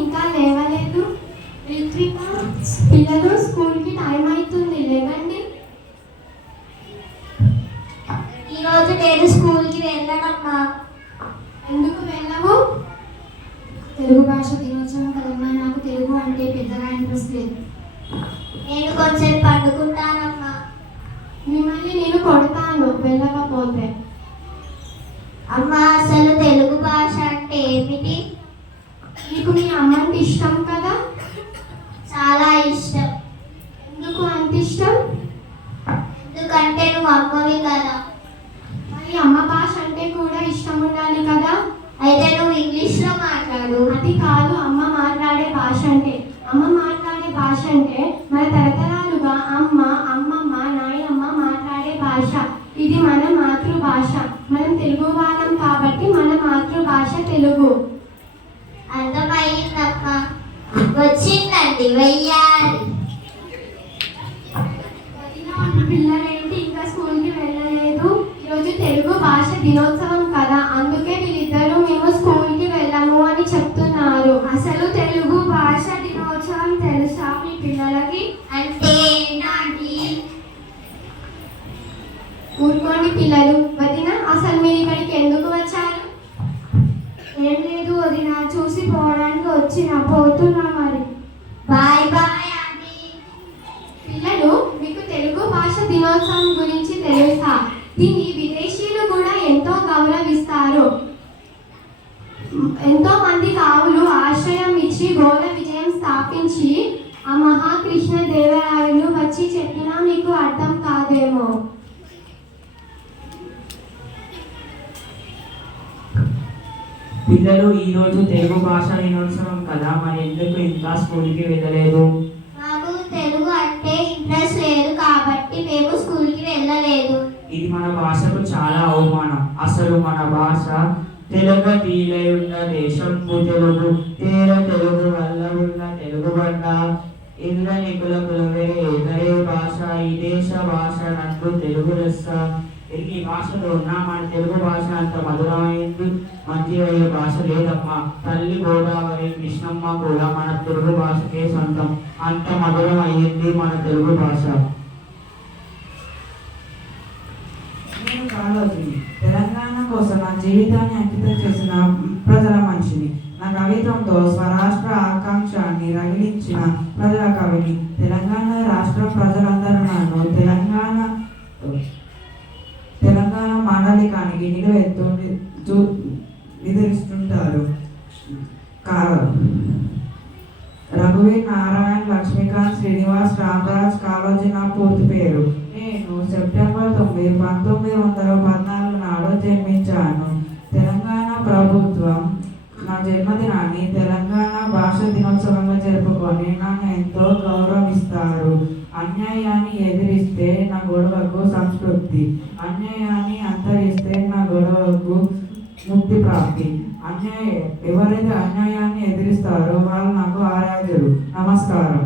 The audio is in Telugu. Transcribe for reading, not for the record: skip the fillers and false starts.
ఇంకా లేవలేదు? రిత్విక, పిల్లలు స్కూల్కి టైం అవుతుంది, లేవండి. ఈరోజు నేను స్కూల్కి వెళ్ళానమ్మా. ఎందుకు వెళ్ళవు? తెలుగు భాష దినోత్సవం కదమ్మా, నాకు తెలుగు అంటే పెద్దగా ఇంట్రెస్ట్ లేదు. నేను కొంచెం పండుకుంటానమ్మా. మిమ్మల్ని నేను కొడతాను వెళ్ళకపోతే. అమ్మా, అసలు తెలుగు భాష అంటే ఏమిటి? నీకు మీ అమ్మంటే ఇష్టం కదా? చాలా ఇష్టం. ఎందుకు అంత ఇష్టం? ఎందుకంటే నువ్వు అమ్మవి కదా. మరి అమ్మ భాష అంటే కూడా ఇష్టం ఉండాలి కదా. అయితే నువ్వు ఇంగ్లీష్లో మాట్లాడు. అది కాదు అమ్మ మాట్లాడే భాష అంటే. అమ్మ మాట్లాడే భాష అంటే మన తరతరాలుగా అమ్మ, అమ్మమ్మ, నాయనమ్మ మాట్లాడే భాష. ఇది మన మాతృభాష. మనం తెలుగు వాళ్ళం కాబట్టి మన మాతృభాష తెలుగు. అర్థమయ్యిందమ్మా. వచ్చిందండి వెయ్యాలి. పిల్లలేంటి ఇంకా స్కూల్కి వెళ్ళలేదు? ఈరోజు తెలుగు భాష దినోత్సవం కదా, అందుకే వీళ్ళిద్దరూ మేము స్కూల్కి వెళ్ళము అని చెప్తున్నారు. అసలు తెలుగు భాష దినోత్సవం తెలుసా మీ పిల్లలకి? అంటే ఏంటండి? ఊరుకోండి పిల్లలు. వదిన, అసలు మీరు ఇక్కడికి ఎందుకు వచ్చారు? ఏం లేదు వదిన, చూసి పోవడానికి పోతున్నా మరి. బాయ్ బాయ్ అండి. పిల్లలు, మీకు తెలుగు భాష దినోత్సవం గురించి తెలుసా? దీన్ని విదేశీయులు కూడా ఎంతో గౌరవిస్తారు. ఎంతో మంది కావులు ఆశ్రయం ఇచ్చి గోడ విజయం స్థాపించి ఆ మహాకృష్ణ దేవరాయలు వచ్చి చెప్పినా మీకు అర్థం కాదేమో. పిల్లలు, ఈరోజు తెలుగు భాష దినోత్సవం కదా, మరి ఎందుకు ఇంకా స్కూల్కి వెళ్ళలేదు? మాకు తెలుగు అంటే ఇంట్రెస్ట్ లేదు కాబట్టి మేము స్కూల్కి వెళ్ళలేదు. ఇది మన భాషకు చాలా అవమానం. అసలు మన భాష తెలుగు తీలై ఉన్న దేశంపు తెలుగు తీర తెలుగు వల్ల ఉన్న తెలుగు వల్ల ఇంద్ర నికుల కులవేరే ఏదరే భాష ఈ దేశ భాష నన్ను తెలుగు లెస్స. ఈ భాషలో ఉన్న మన తెలుగు భాష అంత మధురమైంది, మంచి అయ్యే భాష లేదమ్మా. తల్లి గోదావరి కృష్ణమ్మ కూడా మన తెలుగు భాషకే సొంతం. అంత మధురం అయ్యింది మన తెలుగు భాష. నేను కాలోజీని, తెలంగాణ కోసం నా జీవితాన్ని అంకితం చేసిన ప్రజల మనిషిని. నా కవిత్వంతో స్వరాష్ట్ర ఆకాంక్షాన్ని రగిలించిన ప్రజల కవిని. తెలంగాణ రాష్ట్ర ప్రజలందరూ నన్ను తెలంగాణ మాండలికానికి నిలువెత్తు నిద్రిస్తుంటారు. రఘువీర్ నారాయణ లక్ష్మీకాంత్ శ్రీనివాస్ రామరాజ్ కాళోజీ నా పూర్తి పేరు. నేను సెప్టెంబర్ 9, 1914 నాడు జన్మించాను. తెలంగాణ ప్రభుత్వం నా జన్మదినాన్ని తెలంగాణ భాష దినోత్సవంగా జరుపుకొని నన్ను ఎంతో గౌరవిస్తారు. అన్యాయాన్ని ఎదిరిస్తే నా గొడవకు సంస్కృతి, అన్యాయాన్ని అంతరిస్తే నా గొడవకు ముక్తి ప్రాప్తి. ఎవరైతే అన్యాయాన్ని ఎదిరిస్తారో వాళ్ళు నాకు ఆరాధ్యులు. నమస్కారం.